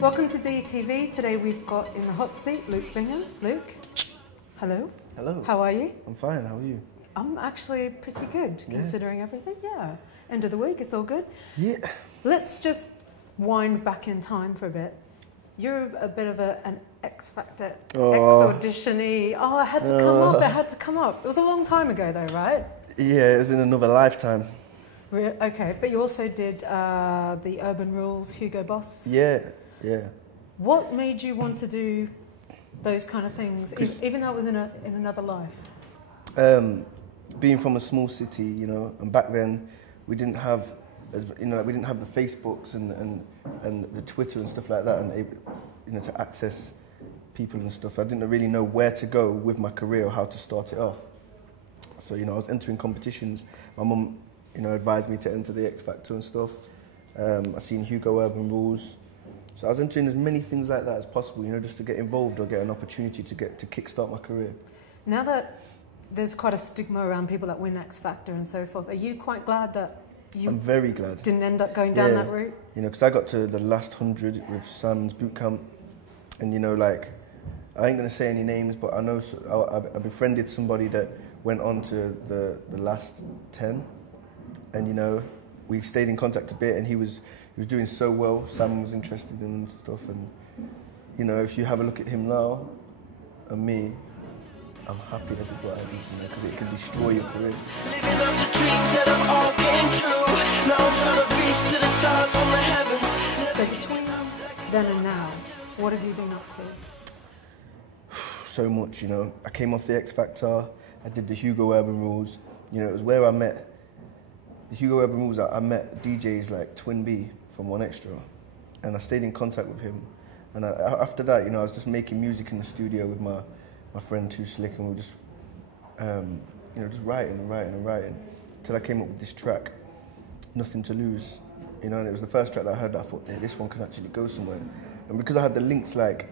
Welcome to DTV. Today we've got in the hot seat Luke Bingham. Luke, hello. Hello. How are you? I'm fine, how are you? I'm actually pretty good, Yeah. considering everything, yeah. End of the week, it's all good. Yeah. Let's just wind back in time for a bit. You're a bit of an X Factor, ex-auditionee. Oh, it had to come up, it had to come up. It was a long time ago though, right? Yeah, it was in another lifetime. Okay, but you also did the Urban Rules, Hugo Boss. Yeah, yeah. What made you want to do those kind of things, even though it was in another life? Being from a small city, you know, and back then we didn't have, we didn't have the Facebooks and the Twitter and stuff like that, and to access people and stuff. I didn't really know where to go with my career or how to start it off. So, I was entering competitions. My mum, advised me to enter the X Factor and stuff. I seen Hugo Urban Rules. So I was entering as many things like that as possible, just to get involved or get an opportunity to kickstart my career. Now that there's quite a stigma around people that win X Factor and so forth, are you quite glad that I'm very glad. Didn't end up going down that route? Because I got to the last 100 with Simon's boot camp, and I ain't gonna say any names, but I know I befriended somebody that went on to the last 10, and we stayed in contact a bit, and he was doing so well. Simon was interested in stuff, and if you have a look at him now and me, I'm happy that we got auditions because it can destroy your career. Living up the dreams that have all came true. Now I'm trying to reach to the stars from the heavens. So between then and now, what have you been up to? So much, I came off the X Factor, I did the Hugo Urban Rules. It was where I met, the Hugo Urban Rules, I met DJs like Twin B from One Extra, and I stayed in contact with him. And after that, I was just making music in the studio with my friend Too Slick, and we were just, just writing, till I came up with this track, Nothing to Lose, and it was the first track that I heard that I thought, yeah, this one can actually go somewhere. And because I had the links like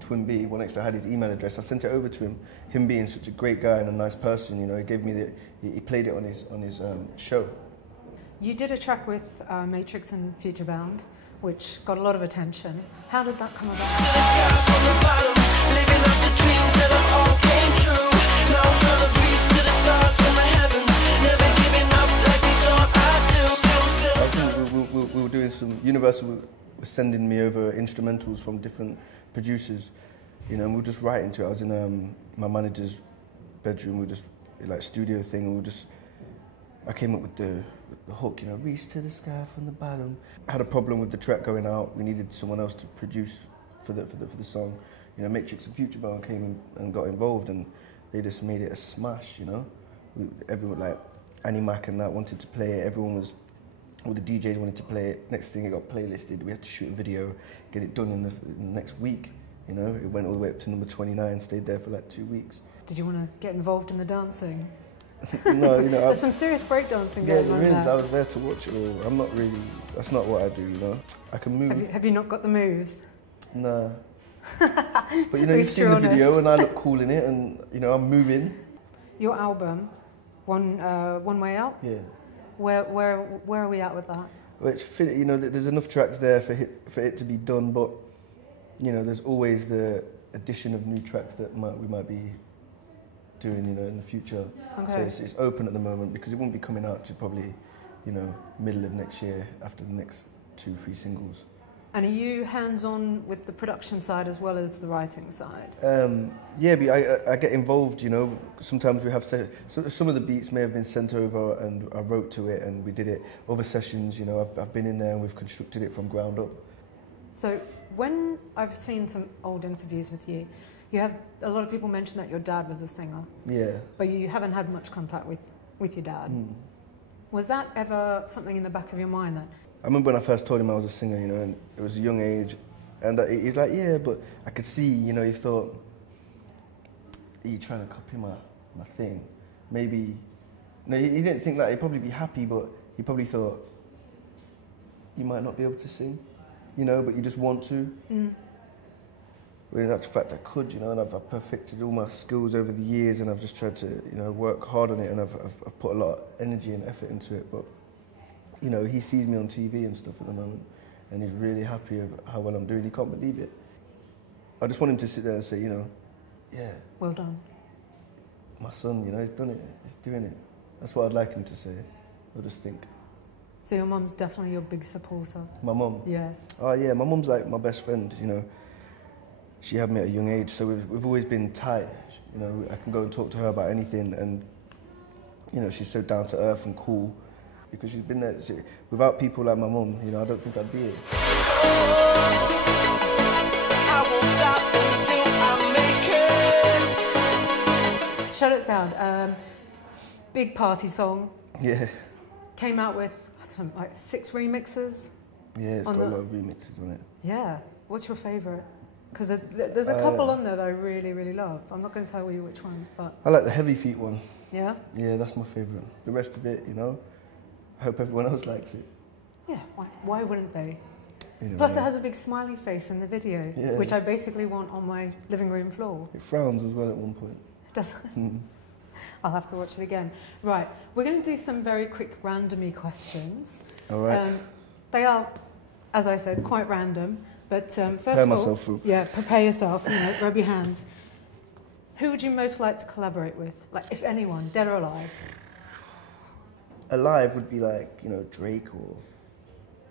Twin B, One Extra, had his email address, I sent it over to him. Him being such a great guy and a nice person, he gave me he played it on his show. You did a track with Matrix and Future Bound, which got a lot of attention. How did that come about? Living up the dreams that have all came true. Now I'm trying to reach to the stars from the heavens. Never giving up like we thought I'd do. We were doing some, Universal was sending me over instrumentals from different producers, and we were just writing to it. I was in my manager's bedroom, we were just, like, studio thing, and I came up with the hook, reach to the sky from the bottom. I had a problem with the track going out, we needed someone else to produce for the song. Matrix and Future Bound came and got involved, and they just made it a smash, Everyone, like Annie Mac and that, wanted to play it. All the DJs wanted to play it. Next thing, it got playlisted. We had to shoot a video, get it done in the next week. It went all the way up to number 29, stayed there for like 2 weeks. Did you want to get involved in the dancing? No, There's some serious breakdancing going on. Yeah, there is. I was there to watch it all. I'm not really, that's not what I do, I can move. Have you not got the moves? Nah. But you've seen the video, and I look cool in it, and I'm moving. Your album, One Way Out. Yeah. Where are we at with that? Well, it's there's enough tracks there for it to be done, but there's always the addition of new tracks that we might be doing, in the future. Okay. So it's open at the moment because it won't be coming out to probably, middle of next year after the next 2-3 singles. And are you hands-on with the production side as well as the writing side? Yeah, but I get involved, Sometimes we have some of the beats may have been sent over and I wrote to it and we did it. Other sessions, I've been in there and we've constructed it from ground up. So when I've seen some old interviews with you, you have a lot of people mention that your dad was a singer. Yeah. But you haven't had much contact with your dad. Mm. Was that ever something in the back of your mind that? I remember when I first told him I was a singer, and it was a young age, and he's like, yeah, but I could see, he thought, are you trying to copy my thing? Maybe, no, he didn't think that, he'd probably be happy, but he probably thought, you might not be able to sing, but you just want to. Mm. Well, in actual fact, I could, and I've perfected all my skills over the years, and I've just tried to, work hard on it, and I've put a lot of energy and effort into it, but he sees me on TV and stuff at the moment, and he's really happy with how well I'm doing. He can't believe it. I just want him to sit there and say, you know, yeah. Well done. My son, you know, he's done it. He's doing it. That's what I'd like him to say. I just think. So your mum's definitely your big supporter. My mum? Yeah. Oh, yeah. My mum's like my best friend, you know. She had me at a young age, so we've always been tight. You know, I can go and talk to her about anything, and, you know, she's so down to earth and cool because she's been there. Without people like my mum, you know, I don't think I'd be here. I won't stop until I make it. Shut It Down. Big party song. Yeah. Came out with, I don't know, like 6 remixes. Yeah, it's got a lot of remixes on it. Yeah. What's your favourite? Because there's a couple on there that I really, really love. I'm not going to tell you which ones, but... I like the Heavy Feet one. Yeah? Yeah, that's my favourite. The rest of it, you know, I hope everyone else likes it. Yeah, why wouldn't they? You know, Plus it has a big smiley face in the video, which I basically want on my living room floor. It frowns as well at one point. Does it? I'll have to watch it again. Right, we're going to do some very quick randomy questions. All right. They are, as I said, quite random. But first Prepare of all, myself through. Yeah, prepare yourself. You know, rub your hands. Who would you most like to collaborate with? Like, if anyone, dead or alive? Alive would be like, you know, Drake or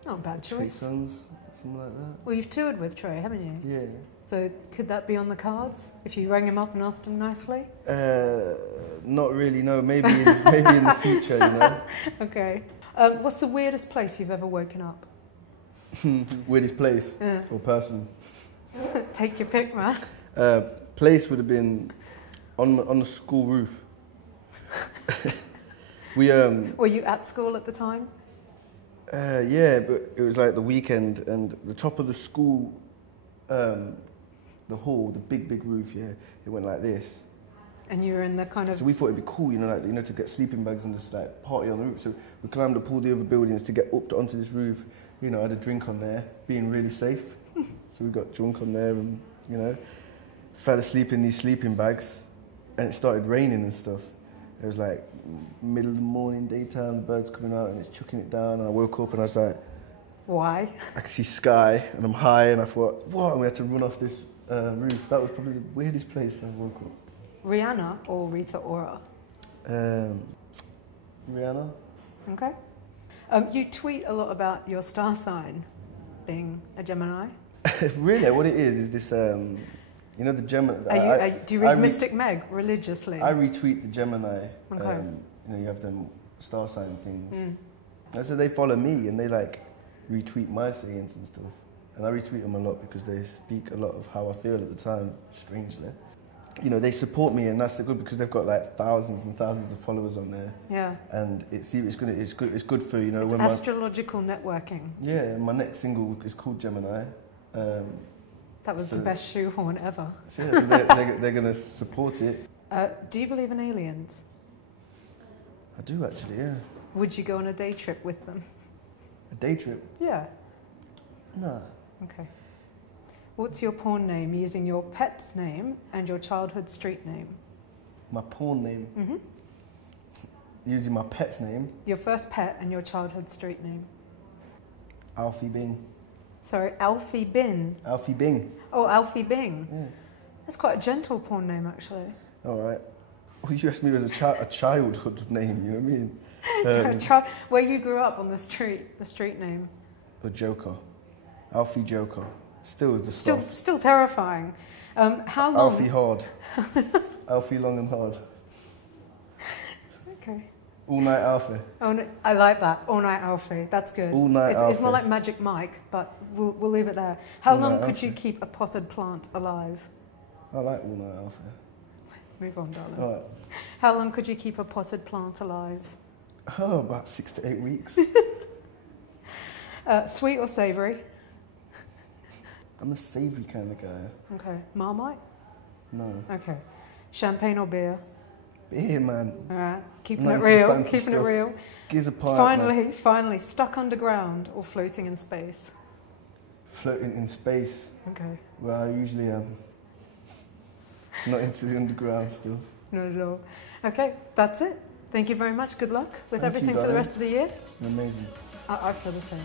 Not a bad Trey choice. Songz, something like that. Well, you've toured with Trey, haven't you? Yeah. So could that be on the cards if you rang him up and asked him nicely? Not really. No. Maybe in the future. You know. Okay. What's the weirdest place you've ever woken up? Weirdest place Yeah. or person? Take your pick, man. Place would have been on the school roof. We Were you at school at the time? Yeah, but it was like the weekend, and the top of the school, the hall, the big roof. Yeah, it went like this. And you were in the kind of... So we thought it'd be cool, you know, like, you know, to get sleeping bags and just like party on the roof. So we climbed up all the other buildings to get up onto this roof. You know, I had a drink on there, being really safe. So we got drunk on there and, you know, fell asleep in these sleeping bags, and it started raining and stuff. It was like middle of the morning, daytime, the birds coming out and it's chucking it down, and I woke up and I was like... Why? I could see sky and I'm high, and I thought, what? And we had to run off this roof. That was probably the weirdest place I woke up. Rihanna or Rita Ora? Rihanna. Okay. You tweet a lot about your star sign being a Gemini. Really, what it is this, you know, the Gemini... Do you read Mystic Meg religiously? I retweet the Gemini. Okay. You know, you have them star sign things. And so they follow me and they like retweet my sayings and stuff. And I retweet them a lot because they speak a lot of how I feel at the time, strangely. You know, they support me, and that's good because they've got like thousands and thousands of followers on there. Yeah. And it's good for, you know, it's when astrological networking. Yeah, my next single is called Gemini. That was the best shoehorn ever. So yeah, so they're going to support it. Do you believe in aliens? I do actually, yeah. Would you go on a day trip with them? A day trip? Yeah. No. Okay. What's your porn name using your pet's name and your childhood street name? My porn name? Mm-hmm. Using my pet's name? Your first pet and your childhood street name. Alfie Bing. Sorry, Alfie Bin. Alfie Bing. Oh, Alfie Bing. Yeah. That's quite a gentle porn name, actually. All right. Well, you asked me as a childhood name, you know what I mean? Where you grew up on the street name. The Joker. Alfie Joker. Still the stuff. Still terrifying. How long? Alfie Hard. Alfie Long and Hard. Okay. All Night Alfie. Oh, no, I like that. All Night Alfie. That's good. All Night Alfie. It's more like Magic Mike, but we'll leave it there. How All long Night could Alfie. you keep a potted plant alive? I like All Night Alfie. Move on, darling. All right. How long could you keep a potted plant alive? Oh, about 6 to 8 weeks. Sweet or savoury? I'm a savoury kind of guy. Okay. Marmite? No. Okay. Champagne or beer? Beer, man. All right. Keeping Not it into real. fancy Keeping it stuff. real. Gives a pint, man. Finally, stuck underground or floating in space? Floating in space. Okay. Well, I usually am. Not into the underground still. Not at all. Okay, that's it. Thank you very much. Good luck with Thank you, everything for the darling. rest of the year. It's amazing. I feel the same.